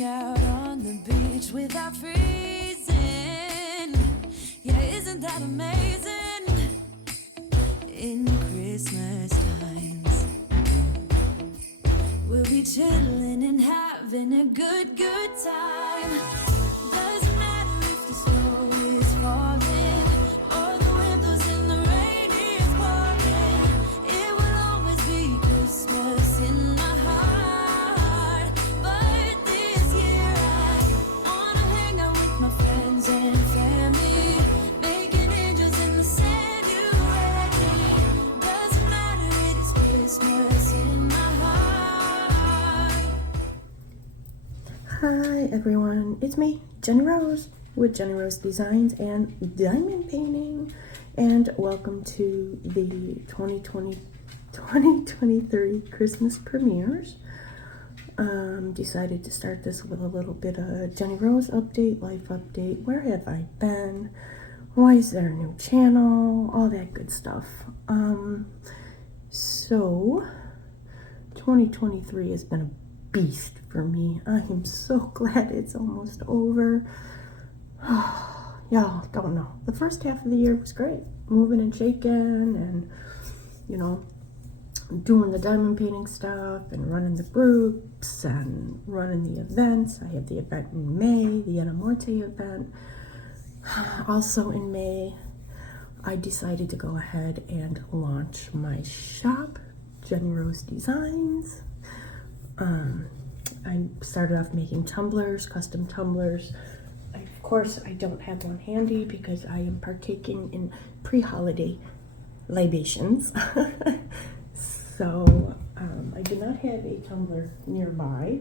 hang out on the beach without freezing. Yeah, isn't that amazing? In Christmas times, we'll be chilling and having a good time. Doesn't matter if the snow is falling or the windows in the rain is pouring. It will always be Christmas in my heart. But this year I wanna hang out with my friends and family, making angels in the sand. You ready? Doesn't matter, it is Christmas in my heart. Hi everyone, it's me, JeniRose, with JeniRose Designs and Diamond Painting, and welcome to the 2023 Christmas premieres. Decided to start this with a little bit of JeniRose update, life update, where have I been, why is there a new channel, all that good stuff. So 2023 has been a beast for me. I am so glad it's almost over. Y'all don't know. The first half of the year was great. Moving and shaking and, you know, doing the diamond painting stuff and running the groups and running the events. I had the event in May, the JENI event. Also in May, I decided to go ahead and launch my shop, JeniRose Designs. I started off making tumblers, custom tumblers. Of course, I don't have one handy because I am partaking in pre-holiday libations. So I do not have a tumbler nearby,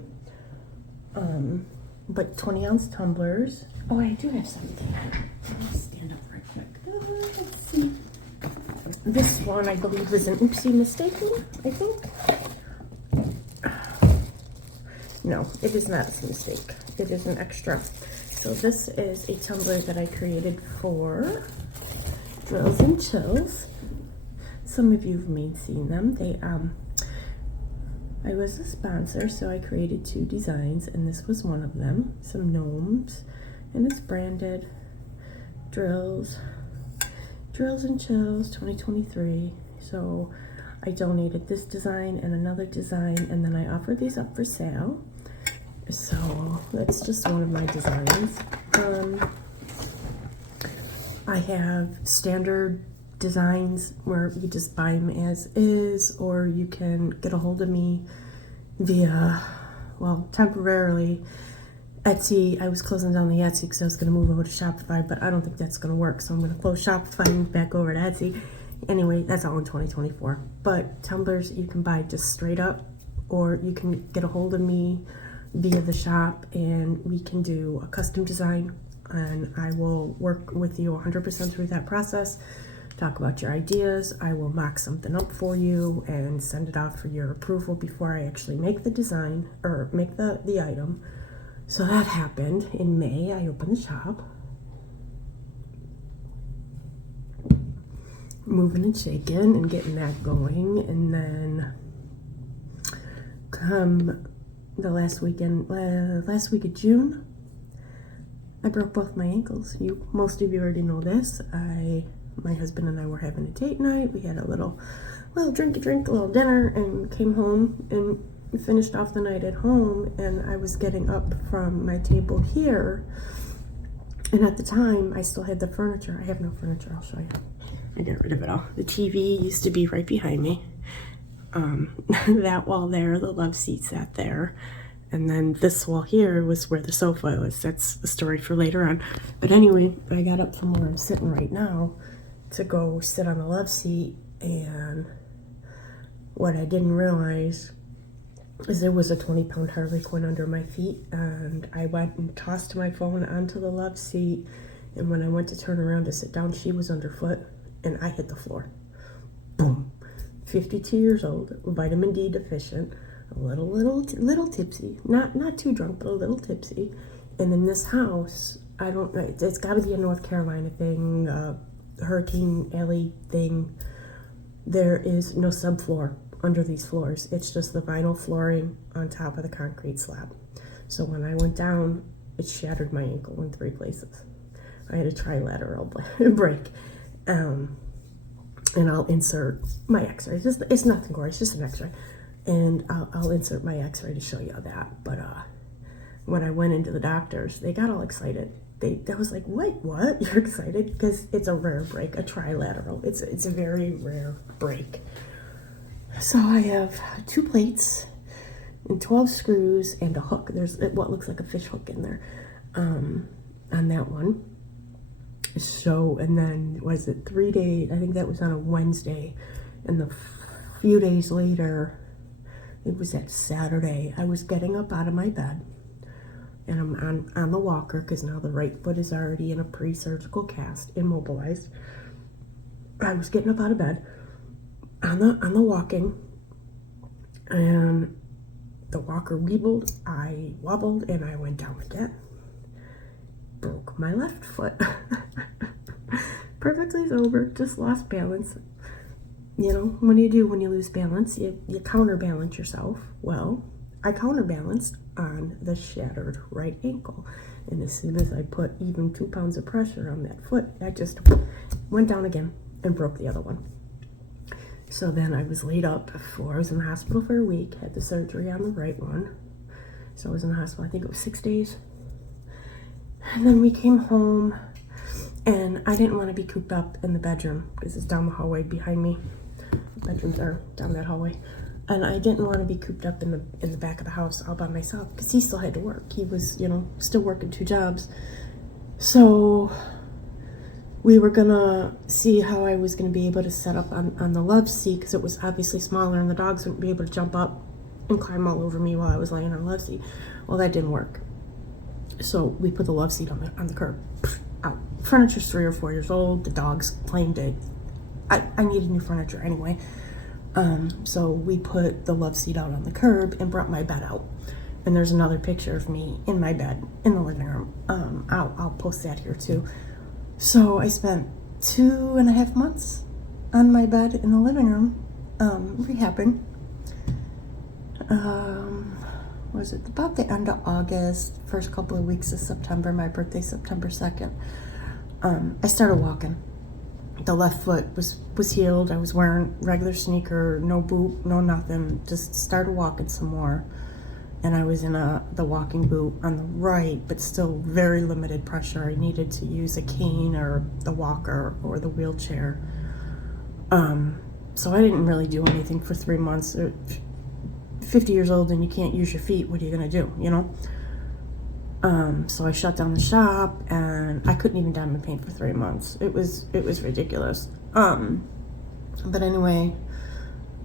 but 20-ounce tumblers. Oh, I do have 17. Let me stand up right quick. Let's see. This one, I believe, was an oopsie mistaken, I think. No, it is not a mistake. It is an extra. So this is a tumbler that I created for Drills and Chills. Some of you may have seen them. I was a sponsor, so I created 2 designs, and this was one of them. Some gnomes, and it's branded Drills and Chills 2023. So I donated this design and another design, and then I offered these up for sale. So that's just one of my designs. I have standard designs where you just buy them as is, or you can get a hold of me via, well, temporarily Etsy. I was closing down the Etsy because I was going to move over to Shopify, but I don't think that's going to work, so I'm going to close Shopify and move back over to Etsy. Anyway, that's all in 2024. But tumblers you can buy just straight up, or you can get a hold of me via the shop and we can do a custom design, and I will work with you 100% through that process, talk about your ideas. I will mock something up for you and send it off for your approval before I actually make the design or make the item. So that happened in May. I opened the shop. Moving and shaking and getting that going, and then come the last week of June, I broke both my ankles. Most of you already know this. My husband and I were having a date night. We had a little drink, a little dinner, and came home and finished off the night at home. And I was getting up from my table here, and at the time I still had the furniture. I have no furniture. I'll show you. I got rid of it all. The TV used to be right behind me. That wall there, the love seat sat there, and then this wall here was where the sofa was. That's the story for later on. But anyway, I got up from where I'm sitting right now to go sit on the love seat, and what I didn't realize is there was a 20-pound Harley Quinn under my feet, and I went and tossed my phone onto the love seat, and when I went to turn around to sit down, she was underfoot, and I hit the floor. Boom. 52 years old, vitamin D deficient, a little tipsy, not too drunk, but a little tipsy. And in this house, I don't know, it's got to be a North Carolina thing, Hurricane Alley thing. There is no subfloor under these floors. It's just the vinyl flooring on top of the concrete slab. So when I went down, it shattered my ankle in 3 places. I had a trilateral break. And I'll insert my x-ray. It's nothing gory, it's just an x-ray. And I'll insert my x-ray to show you that. But when I went into the doctors, they got all excited. I was like, wait, what? You're excited? Because it's a rare break, a trilateral. It's a very rare break. So I have 2 plates and 12 screws and a hook. There's what looks like a fish hook in there on that one. So, and then, was it 3 days? I think that was on a Wednesday. And the few days later, it was that Saturday, I was getting up out of my bed. And I'm on the walker, because now the right foot is already in a pre-surgical cast, immobilized. I was getting up out of bed, on the walking, and the walker weebled, I wobbled, and I went down again. Broke my left foot. Perfectly sober, just lost balance. You know, what do you do when you lose balance? You counterbalance yourself. Well, I counterbalanced on the shattered right ankle. And as soon as I put even 2 pounds of pressure on that foot, I just went down again and broke the other one. So then I was laid up I was in the hospital for a week, had the surgery on the right one. So I was in the hospital, I think it was 6 days. And then we came home, and I didn't want to be cooped up in the bedroom because it's down the hallway behind me. The bedrooms are down that hallway. And I didn't want to be cooped up in the back of the house all by myself because he still had to work. He was, you know, still working 2 jobs. So we were gonna see how I was gonna be able to set up on the love seat, because it was obviously smaller and the dogs wouldn't be able to jump up and climb all over me while I was laying on the love seat. Well, that didn't work. So we put the love seat on the curb. Out. Furniture's 3 or 4 years old. The dogs claimed it. I needed new furniture anyway. So we put the love seat out on the curb and brought my bed out. And there's another picture of me in my bed in the living room. I'll post that here too. So I spent 2.5 months on my bed in the living room, rehabbing. Was it about the end of August, first couple of weeks of September, my birthday, September 2nd, I started walking. The left foot was healed. I was wearing regular sneaker, no boot, no nothing, just started walking some more. And I was in the walking boot on the right, but still very limited pressure. I needed to use a cane or the walker or the wheelchair. So I didn't really do anything for 3 months. 50 years old and you can't use your feet, what are you gonna do, you know? So I shut down the shop and I couldn't even diamond paint for 3 months. It was ridiculous. But anyway,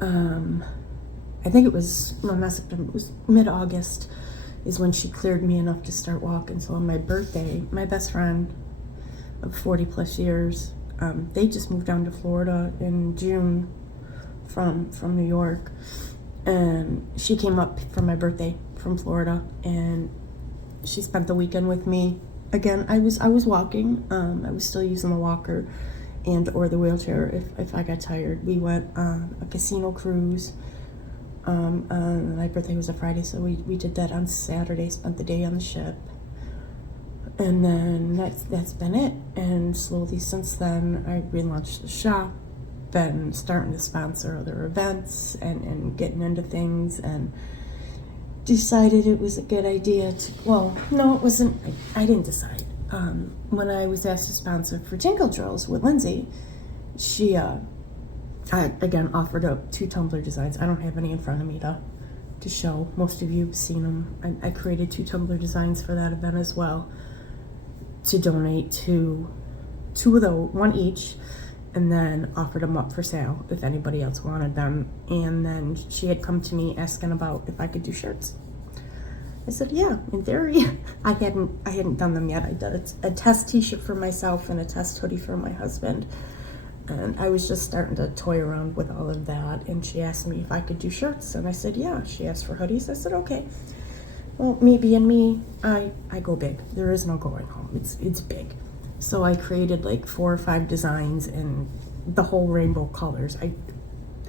I think it was, no, not September, it was mid-August is when she cleared me enough to start walking. So on my birthday, my best friend of 40 plus years, they just moved down to Florida in June from New York. And she came up for my birthday from Florida, and she spent the weekend with me. Again, I was walking. I was still using the walker and or the wheelchair if I got tired. We went on a casino cruise. My birthday was a Friday, so we did that on Saturday. Spent the day on the ship, and then that's been it. And slowly since then, I relaunched the shop. Been starting to sponsor other events and getting into things, and decided it was a good idea to, well, no, it wasn't, I didn't decide. When I was asked to sponsor for Jingle Drills with Lindsay, she, I again offered up 2 tumbler designs. I don't have any in front of me to show. Most of you have seen them. I created 2 tumbler designs for that event as well, to donate to 2 of those, 1 each. And then offered them up for sale if anybody else wanted them. And then she had come to me asking about if I could do shirts. I said, yeah, in theory. I hadn't done them yet. I did a test t-shirt for myself and a test hoodie for my husband. And I was just starting to toy around with all of that. And she asked me if I could do shirts. And I said, yeah. She asked for hoodies. I said, okay. Well, me being me, I go big. There is no going home. It's big. So I created like 4 or 5 designs and the whole rainbow colors. I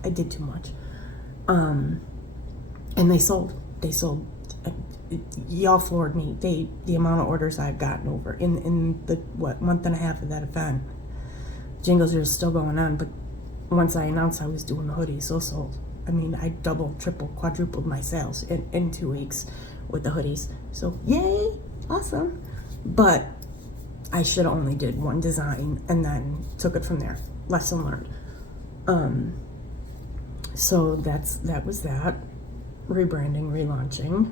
did too much. And they sold. y'all floored me. The amount of orders I've gotten over in the month and a half of that event. Jingles are still going on, but once I announced I was doing the hoodies, those sold. I mean, I doubled, tripled, quadrupled my sales in 2 weeks with the hoodies. So yay, awesome. But I should have only did one design and then took it from there. Lesson learned. So that was that. Rebranding, relaunching,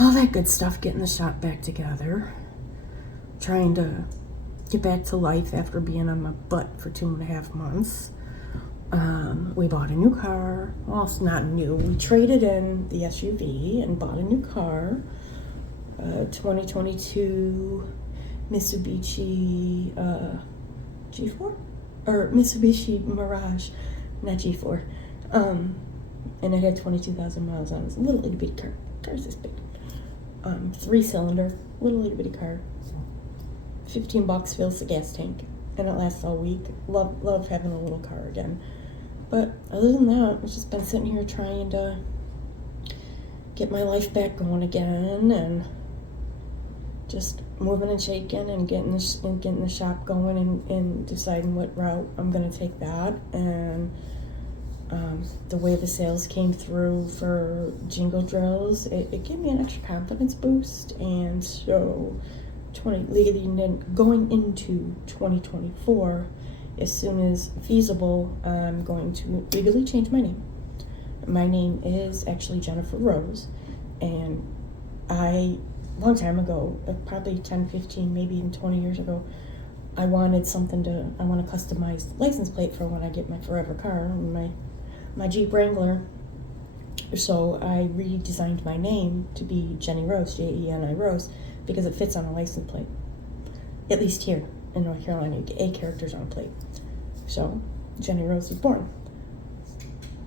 all that good stuff, getting the shop back together, trying to get back to life after being on my butt for 2.5 months. We bought a new car. Well, it's not new. We traded in the SUV and bought a new car. 2022 Mitsubishi G4? Or Mitsubishi Mirage, not G4. And it had 22,000 miles on it. It's a little itty bitty car. Car's this big. 3-cylinder, little itty bitty car. $15 fills the gas tank, and it lasts all week. Love having a little car again. But other than that, I've just been sitting here trying to get my life back going again, and just moving and shaking and getting the shop going and deciding what route I'm gonna take that. And the way the sales came through for jingle drills, it gave me an extra confidence boost. And so going into 2024, as soon as feasible, I'm going to legally change my name. My name is actually JeniRose, and long time ago, probably 10, 15, maybe even 20 years ago, I want a customized license plate for when I get my forever car, my Jeep Wrangler. So I redesigned my name to be JeniRose, JENI Rose, because it fits on a license plate. At least here in North Carolina, you get 8 characters on a plate. So JeniRose was born.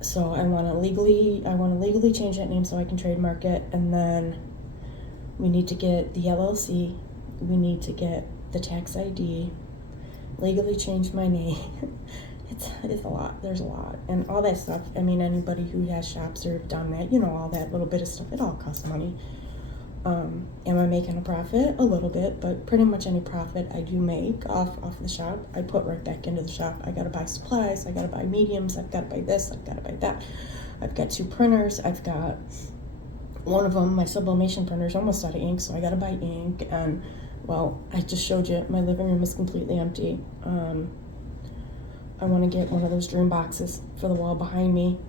So I want to legally change that name so I can trademark it, and then we need to get the LLC, we need to get the tax ID, legally change my name. It's a lot. There's a lot. And all that stuff, I mean, anybody who has shops or have done that, all that little bit of stuff, it all costs money. Am I making a profit? A little bit, but pretty much any profit I do make off the shop, I put right back into the shop. I gotta buy supplies, I gotta buy mediums, I've gotta buy this, I've gotta buy that. I've got 2 printers, I've got one of them, my sublimation printer is almost out of ink, so I gotta buy ink. And well, I just showed you, my living room is completely empty. I want to get one of those dream boxes for the wall behind me,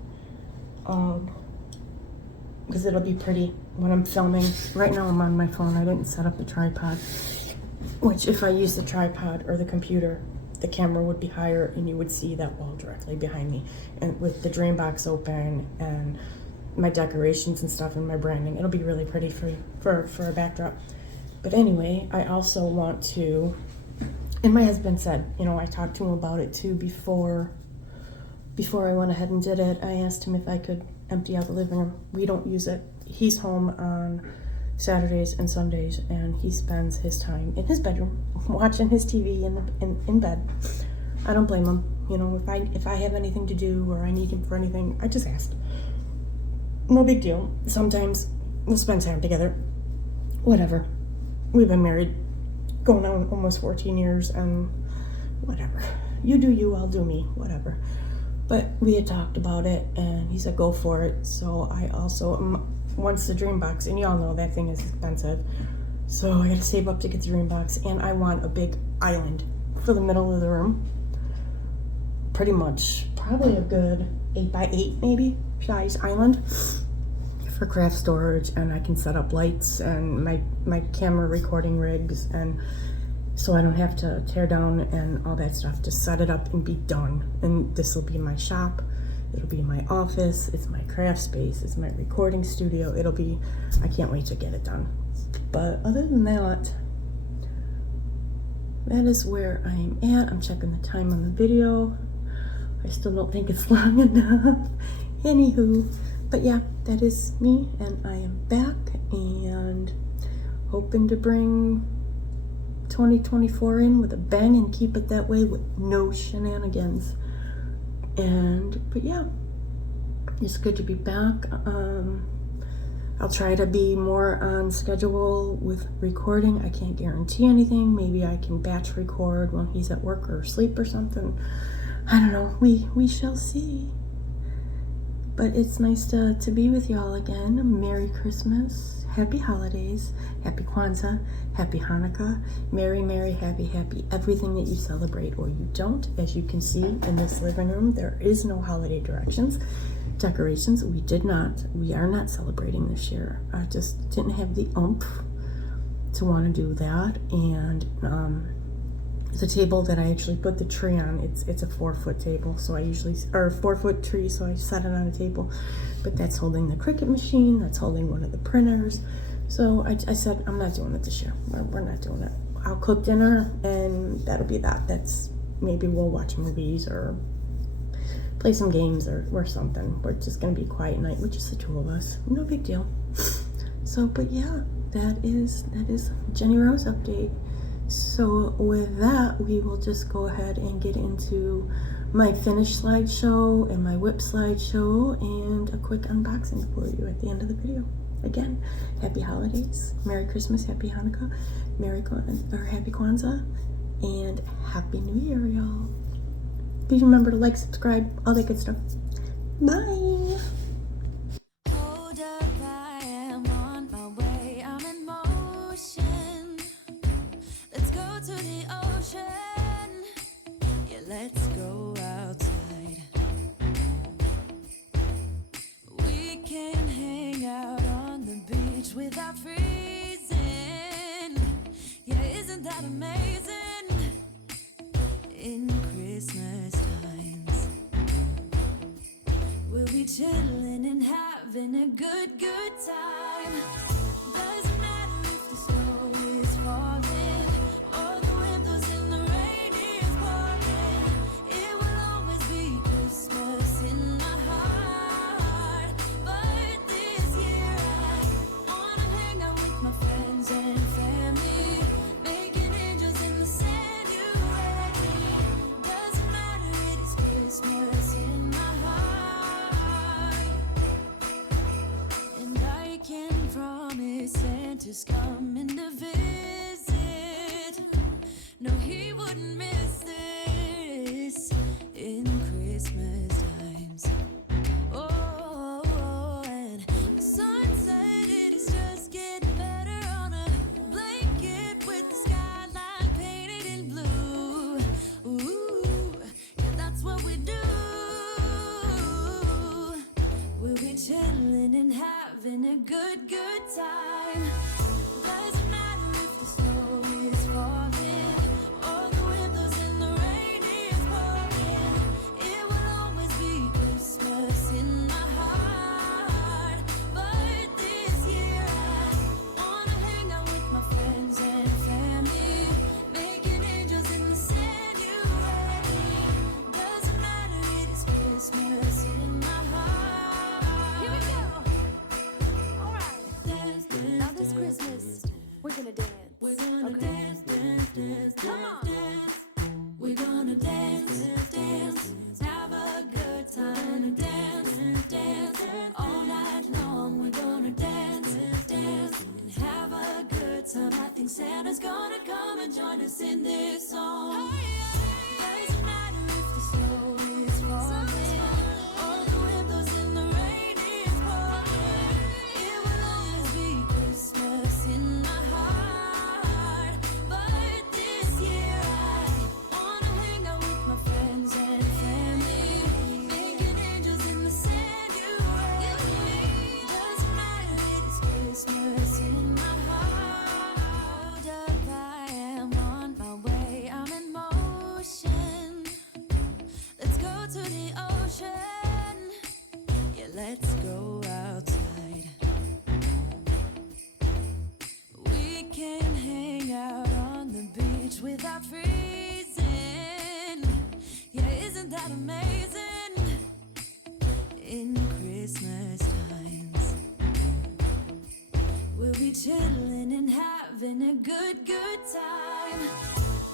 because it'll be pretty when I'm filming. Right now I'm on my phone. I didn't set up the tripod, which if I use the tripod or the computer, the camera would be higher and you would see that wall directly behind me. And with the dream box open and my decorations and stuff and my branding, it'll be really pretty for a backdrop. But anyway, I also want to, and my husband said, I talked to him about it too before I went ahead and did it. I asked him if I could empty out the living room. We don't use it. He's home on Saturdays and Sundays, and he spends his time in his bedroom watching his TV in bed. I don't blame him. If I have anything to do or I need him for anything, I just ask. No big deal. Sometimes we'll spend time together. Whatever. We've been married going on almost 14 years, and whatever. You do you, I'll do me, whatever. But we had talked about it, and he said go for it. So I also, once the dream box, and y'all know that thing is expensive, so I gotta save up to get the dream box. And I want a big island for the middle of the room. Pretty much, probably a good 8x8 maybe size island for craft storage, and I can set up lights and my camera recording rigs, and so I don't have to tear down and all that stuff. Just set it up and be done. And this will be my shop, it'll be my office, it's my craft space, it's my recording studio. I can't wait to get it done. But other than that is where I'm at. I'm checking the time on the video. I still don't think it's long enough. Anywho, but yeah, that is me, and I am back and hoping to bring 2024 in with a bang and keep it that way with no shenanigans. But yeah, it's good to be back. I'll try to be more on schedule with recording. I can't guarantee anything. Maybe I can batch record when he's at work or asleep or something. I don't know. We shall see. But it's nice to be with y'all again. Merry Christmas. Happy holidays. Happy Kwanzaa. Happy Hanukkah. Merry, merry, happy, happy. Everything that you celebrate or you don't. As you can see in this living room, there is no holiday decorations. We are not celebrating this year. I just didn't have the oomph to want to do that. And the table that I actually put the tree on, it's a 4-foot table, so a 4-foot tree, so I set it on a table. But that's holding the Cricut machine, that's holding one of the printers. So I said, I'm not doing it this year. We're not doing it. I'll cook dinner and that'll be that. That's, maybe we'll watch movies or play some games or something. We're just gonna be quiet night with just the two of us. No big deal. So, but yeah, that is JeniRose update. So with that, we will just go ahead and get into my finished slideshow and my whip slideshow and a quick unboxing for you at the end of the video. Again, happy holidays, Merry Christmas, Happy Hanukkah, Happy Kwanzaa, and Happy New Year, y'all. Please remember to like, subscribe, all that good stuff. Bye. Hold up, I am on my way. I'm in motion. Let's go to the ocean. Yeah, let's go outside. We can hang out on the beach without freezing. Yeah, isn't that amazing? In Christmas times, we'll be chilling and having a good time. Doesn't matter if the snow is falling or the windows in the rain is pouring. It will always be Christmas in my heart. But this year I wanna hang out with my friends and family, making angels in the sanctuary. Doesn't matter, it is Christmas in my heart. And I can promise Santa's coming to visit. No, he wouldn't miss this in Christmas times. Oh, and the sun said it is just getting better on a blanket with the skyline painted in blue. Ooh, yeah, that's what we do. We'll be chilling and having a good time. Doesn't matter if the snow is falling or the windows in the rain is pouring. It will always be Christmas in my heart. But this year I wanna hang out with my friends and family, making angels in the sanctuary. Doesn't matter, it is Christmas in my heart. Here we go. All right. Dance, dance, now this Christmas, we're gonna dance. We're gonna dance, dance, dance, come on. Dance. We're gonna dance, dance, have a good time. Dance, dance, all night long. We're gonna dance, dance, and have a good time. I think Santa's gonna come and join us in this song. Doesn't matter if the snow is falling or the windows in the rain is pouring. It will always be Christmas in my heart. But this year I wanna hang out with my friends and family, making angels in the sanctuary. Doesn't matter, it is Christmas in my heart. Hold up, I am on my way. I'm in motion. Let's go to the ocean. Yeah, let's go outside. We can hang out on the beach without freezing. Yeah, isn't that amazing? In Christmas times, we'll be chilling and having a good time.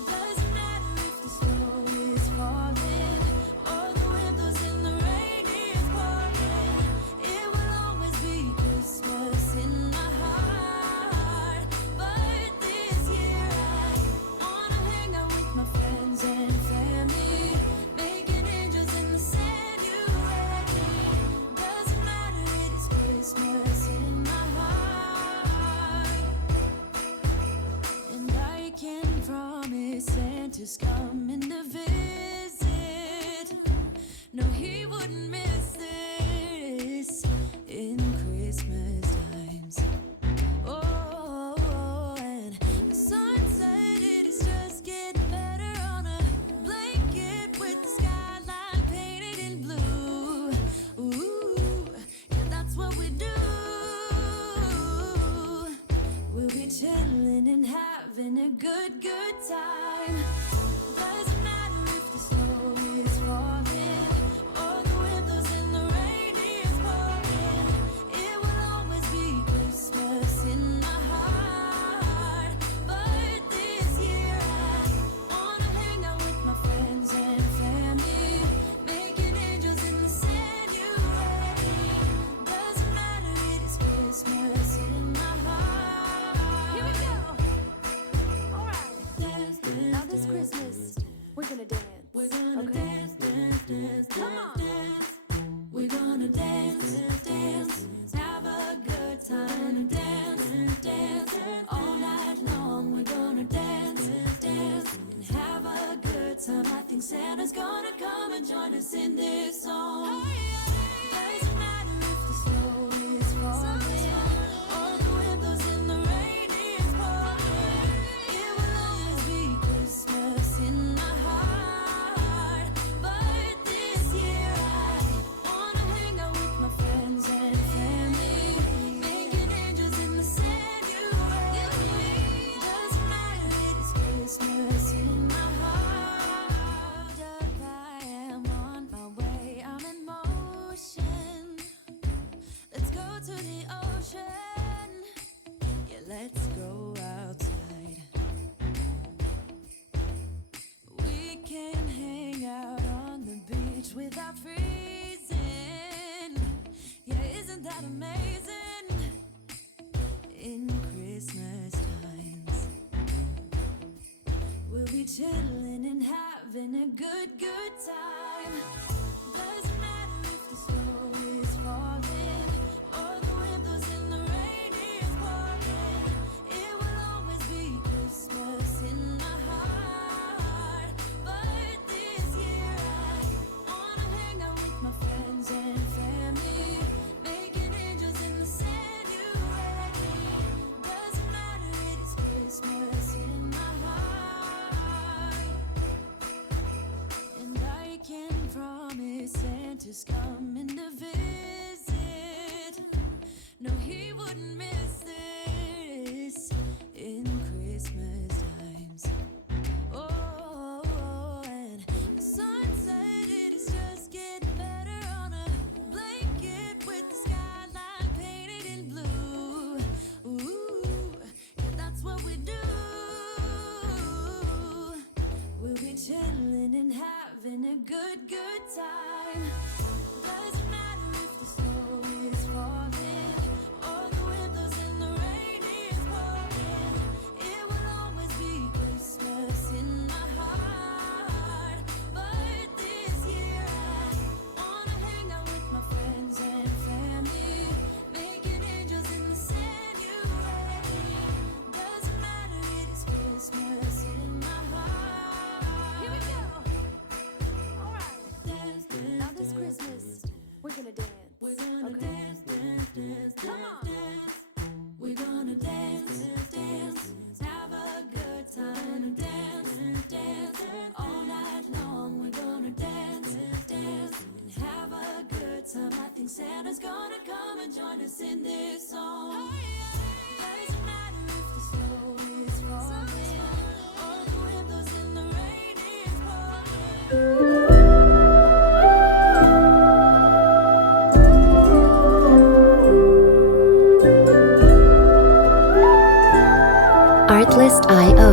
Doesn't matter if the snow is falling or the windows in the rain is pouring. It will always be Christmas good, good time. Doesn't matter if the snow is falling or the wind blows and the rain is pouring. It will always be Christmas in my heart. But this year I wanna hang out with my friends and family, making angels in the January. Doesn't matter, it is Christmas in my heart. Here we go. All right. Dance, dance, now this Christmas, we're gonna dance. We're gonna dance, dance, dance, come on. Dance. We're gonna dance, dance, have a good time. Dance, dance, all night long. We're gonna dance, dance, and have a good time. I think Santa's gonna come and join us in this song. Doesn't matter if the snow is falling or the wind blows and the rain is pouring. It will always be Christmas in my heart. But this year I wanna hang out with my friends and family, making angels in the January. Doesn't matter, it is Christmas in my heart. I am on my way, I'm in motion. Let's go to the ocean. Yeah, let's go outside. We can hang out on the beach without freezing. Yeah, isn't that amazing? In Christmas times, we'll be chilling and having a good, good time. Doesn't matter if the snow is falling or the wind blows and the rain is pouring. It will always be Christmas in my heart. But this year I wanna hang out with my friends and family, making angels in the January. Doesn't matter, it is Christmas in my heart. And I can promise Santa's coming to visit. No, he wouldn't miss this in Christmas times. Oh, and the sun said it is just getting better on a blanket with the skyline painted in blue. Ooh, yeah, that's what we do. We'll be chilling and having a good, good time. Doesn't matter if the snow is falling or the wind blows and the rain is pouring. It will always be Christmas in my heart. But this year I wanna hang out with my friends and family, making angels in the January. Doesn't matter, it is Christmas in my heart. Here we go. All right. Dance, dance, now this Christmas, we're gonna dance. We're gonna dance, dance, dance, come on. Dance. We're gonna dance, dance, have a good time. Dance, dance, all night long. We're gonna dance, dance, and have a good time. I think Santa's gonna come and join us in this song. Doesn't matter if the snow is falling or the wind blows and the rain is pouring. Artlist.io.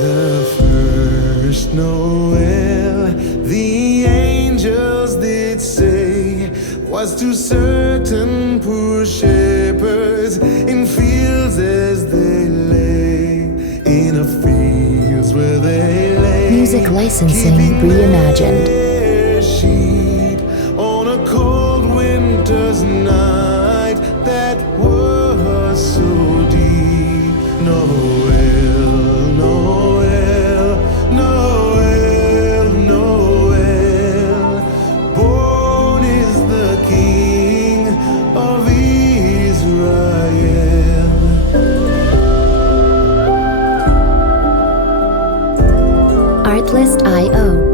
The first Noel, the angels did say, was to certain poor shepherds in fields as they lay, in a fields where they lay. Music licensing keeping reimagined. their sheep on a cold winter's night that was so deep. Noel, Noel, Noel, Noel, born is the King of Israel. Artlist.io.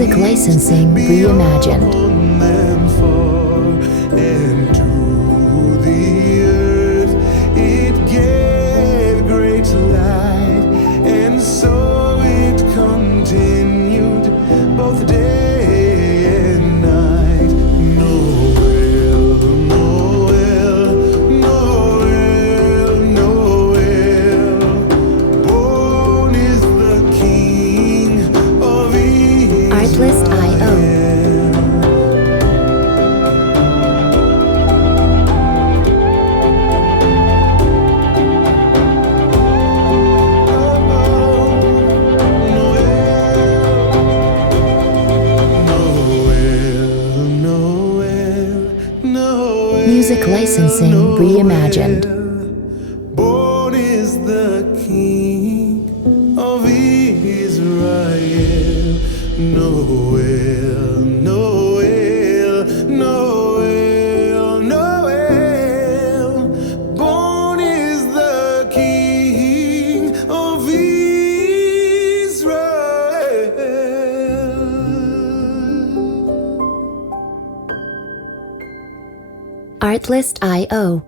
Music licensing reimagined. On them far and to the earth it gave great light, and so it continued both day and night. Noel, Noel, Noel, Noel, born is the King of Israel. Artlist.io. Music licensing reimagined. Born is the King of Israel. Noel, Noel, Noel, Noel. Born is the King of Israel. Artlist.io.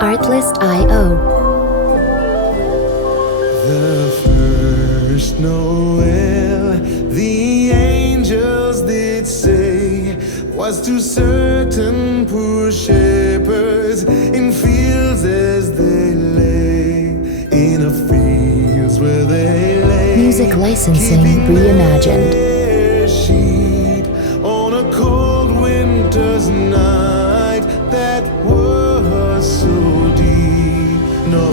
Artlist.io. The first Noel, the angels did say, was to certain poor shepherds in fields as they lay, in a fields where they lay. Music licensing keeping reimagined. their sheep on a cold winter's night that was so deep. Noel,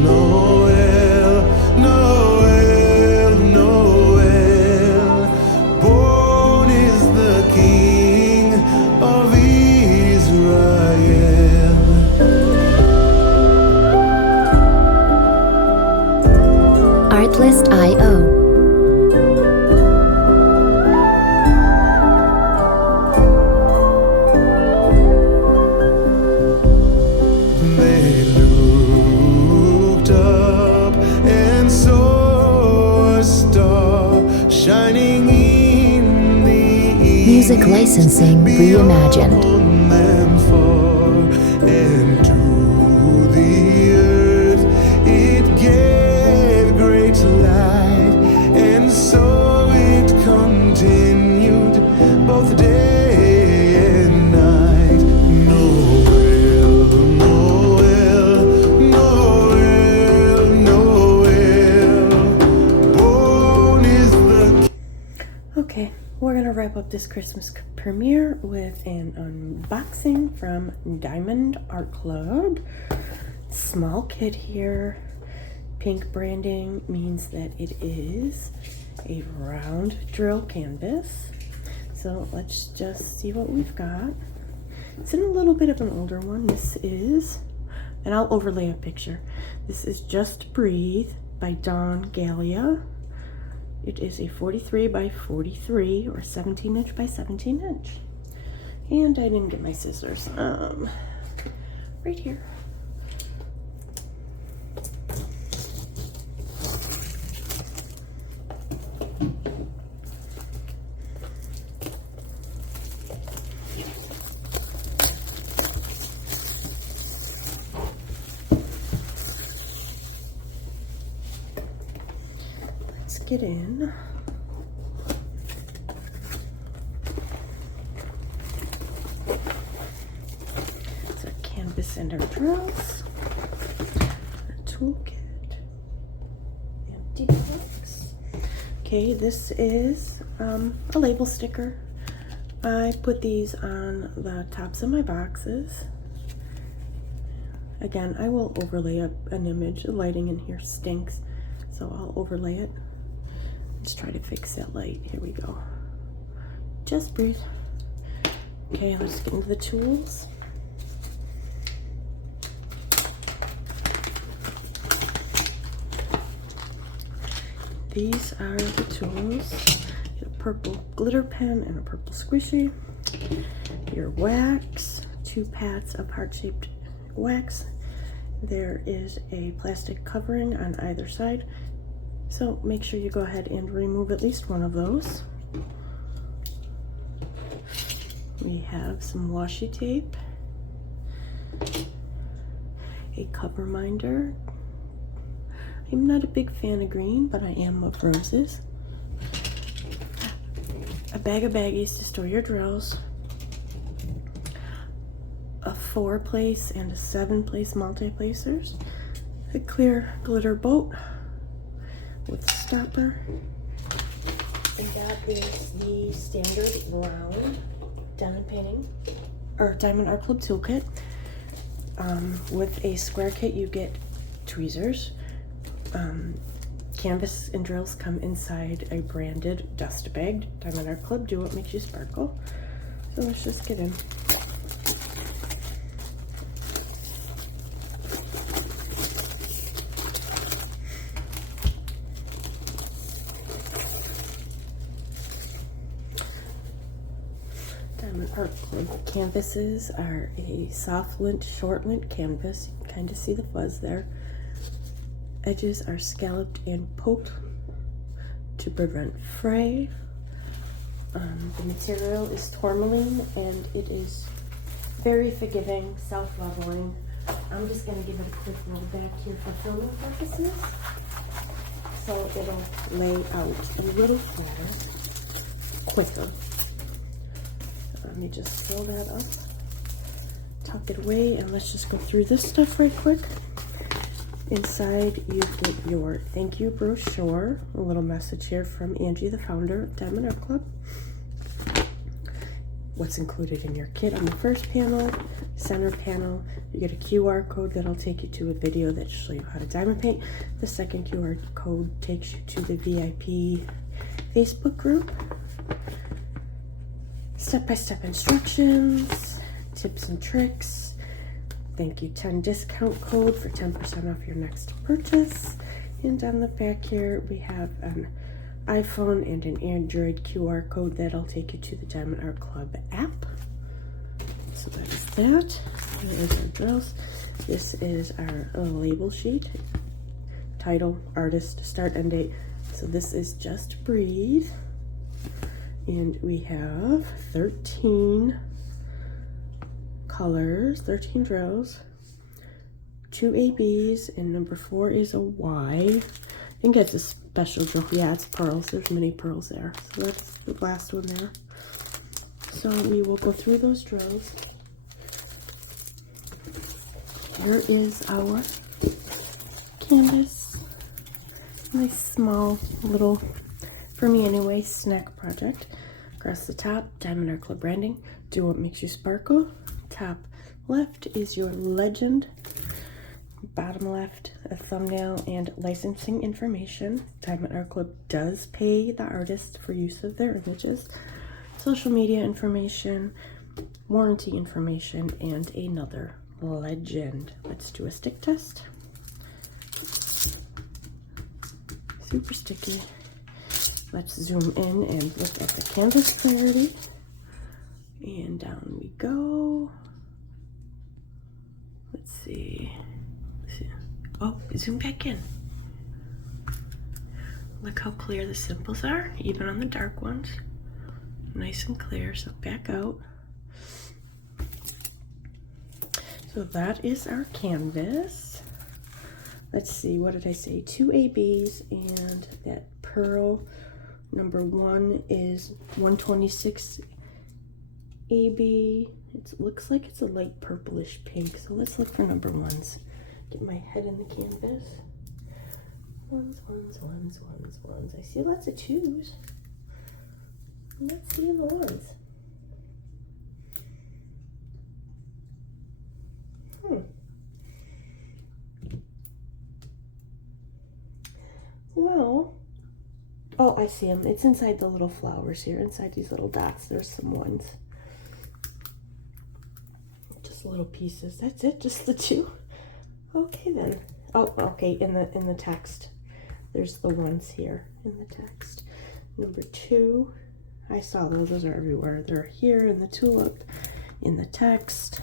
Noel, Noel, Noel, born is the King of Israel. Artlist.io. They looked up and saw a star shining in the east. Music licensing reimagined. Beyond them far and to the earth it gave great light, and so it continued both day and night. Noel, Noel, Noel, Noel, born is the Okay, we're gonna wrap up this Christmas premiere with an unboxing from Diamond Art Club. Small kit here. Pink branding means that it is a round drill canvas. So let's just see what we've got. It's in a little bit of an older one. This is, and I'll overlay a picture. This is Just Breathe by Dawn Gallia. It is a 43 by 43 or 17 inch by 17 inch. And I didn't get my scissors. Right here. Let's get in. It's our canvas and our drills, our toolkit, empty box. Okay, this is a label sticker. I put these on the tops of my boxes. Again, I will overlay an image. The lighting in here stinks, so I'll overlay it. Let's try to fix that light. Here we go. Just breathe. Okay, let's get into the tools. these are the tools. Get a purple glitter pen and a purple squishy. Your wax, 2 pads of heart-shaped wax. There is a plastic covering on either side, so make sure you go ahead and remove at least one of those. We have some washi tape, a cover minder. I'm not a big fan of green, but I am of roses. A bag of baggies to store your drills. A 4-place and a 7-place multi-placers. A clear glitter boat with a stopper. And that is the standard round diamond painting or Diamond Art Club toolkit. With a square kit you get tweezers. Canvas and drills come inside a branded dust bag. Diamond Art Club, do what makes you sparkle. So let's just get in. Diamond Art Club canvases are a soft lint, short lint canvas. You can kind of see the fuzz there. Edges are scalloped and poked to prevent fray. The material is tourmaline and it is very forgiving, self-leveling. I'm just going to give it a quick roll back here for filming purposes, so it'll lay out a little flatter, quicker. Let me just fill that up, tuck it away, and let's just go through this stuff right quick. Inside you get your thank you brochure, a little message here from Angie, the founder of Diamond Art Club. What's included in your kit on the first panel, center panel, you get a QR code that'll take you to a video that shows you how to diamond paint. The second QR code takes you to the VIP Facebook group. Step-by-step instructions, tips and tricks. Thank you 10 discount code for 10% off your next purchase. And on the back here we have an iPhone and an Android QR code that'll take you to the Diamond Art Club app. So that is that. There is our drills. This is our label sheet. Title, artist, start, end date. So this is Just Breathe. And we have 13 colors, 13 drills, 2 ABs, and number 4 is a Y. I think it's a special drill. Yeah, it's pearls. There's many pearls there. So that's the last one there. So we will go through those drills. Here is our canvas. Nice small little, for me anyway, snack project. Across the top, Diamond Art Club branding. Do what makes you sparkle. Top left is your legend. Bottom left, a thumbnail and licensing information. Diamond Art Club does pay the artist for use of their images. Social media information, warranty information, and another legend. Let's do a stick test. Super sticky. Let's zoom in and look at the canvas clarity. And down we go. Let's see. Oh, zoom back in. Look how clear the symbols are, even on the dark ones. Nice and clear, so back out. So that is our canvas. Let's see, what did I say? 2 ABs and that pearl. Number 1 is 126 AB. It looks like it's a light purplish pink, so let's look for number 1s. Get my head in the canvas. Ones. I see lots of 2s. Let's see the 1s. Well, oh, I see them. It's inside the little flowers here. Inside these little dots, there's some 1s. Just little pieces. That's it. Just the 2. Okay then. Oh, okay. In the text, There's the ones here in the text. Number 2, I saw those are everywhere. They're here in the tulip, in the text,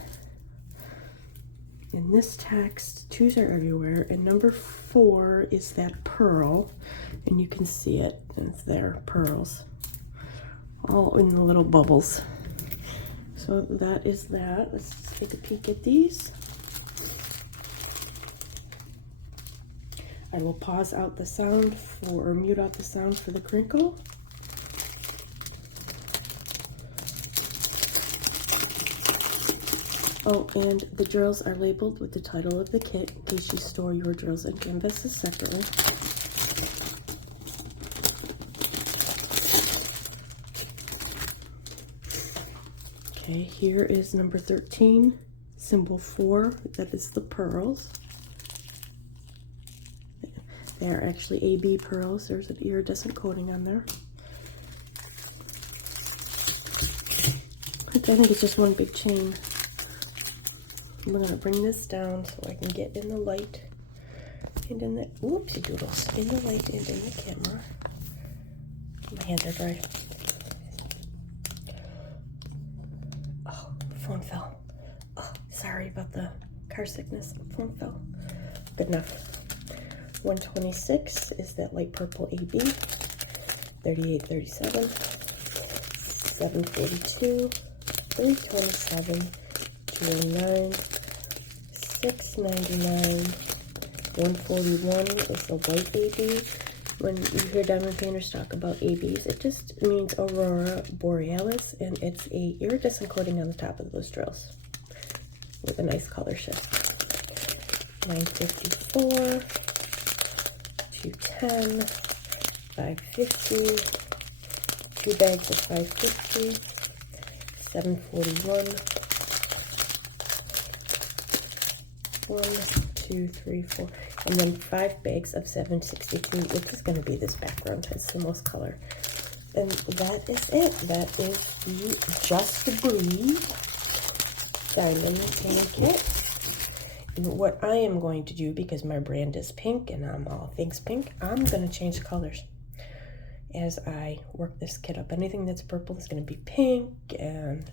in this text. 2s are everywhere. And number 4 is that pearl, and you can see it. It's there, pearls, all in the little bubbles. So that is that. Let's just take a peek at these. I will pause out the sound or mute out the sound for the crinkle. Oh, and the drills are labeled with the title of the kit in case you store your drills and canvases separately. Okay, here is number 13, symbol 4, that is the pearls. They are actually AB pearls. There's an iridescent coating on there. I think it's just one big chain. I'm gonna bring this down so I can get in the light and in the, whoopsie doodles, in the light and in the camera. My hands are dry. Oh, phone fell. Oh, sorry about the car sickness. Phone fell. Good enough. 126 is that light purple AB. 3837. 742. 327. 209. 699. 141 is the white AB. When you hear diamond painters talk about ABs, it just means Aurora Borealis, and it's a iridescent coating on the top of those drills with a nice color shift. 954, 210, 550, 2 bags of 550, 741, 1, 2, 3, 4, and then 5 bags of 762, which is going to be this background. It's the most color. And that is it. That is the Just Breathe diamond painting kit. And what I am going to do, because my brand is pink and I'm all things pink, I'm going to change colors as I work this kit up. Anything that's purple is going to be pink, and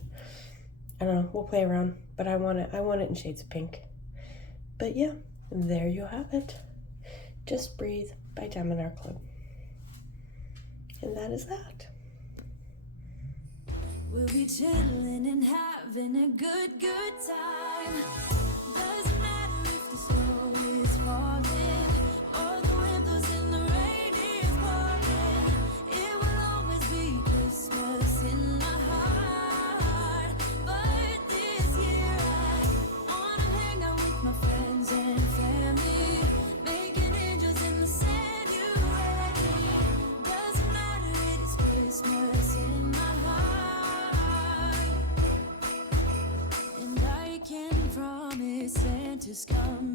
I don't know, we'll play around, but I want it in shades of pink. But yeah, there you have it. Just Breathe by Diamond Art Club. And that is that. We'll be chilling and having a good time. Doesn't matter if the snow is falling or the windows in the rain is pouring. It will always be Christmas in my heart. But this year I wanna hang out with my friends and family, making angels in the January. Doesn't matter, it's Christmas in my heart. And I can promise Santa's coming.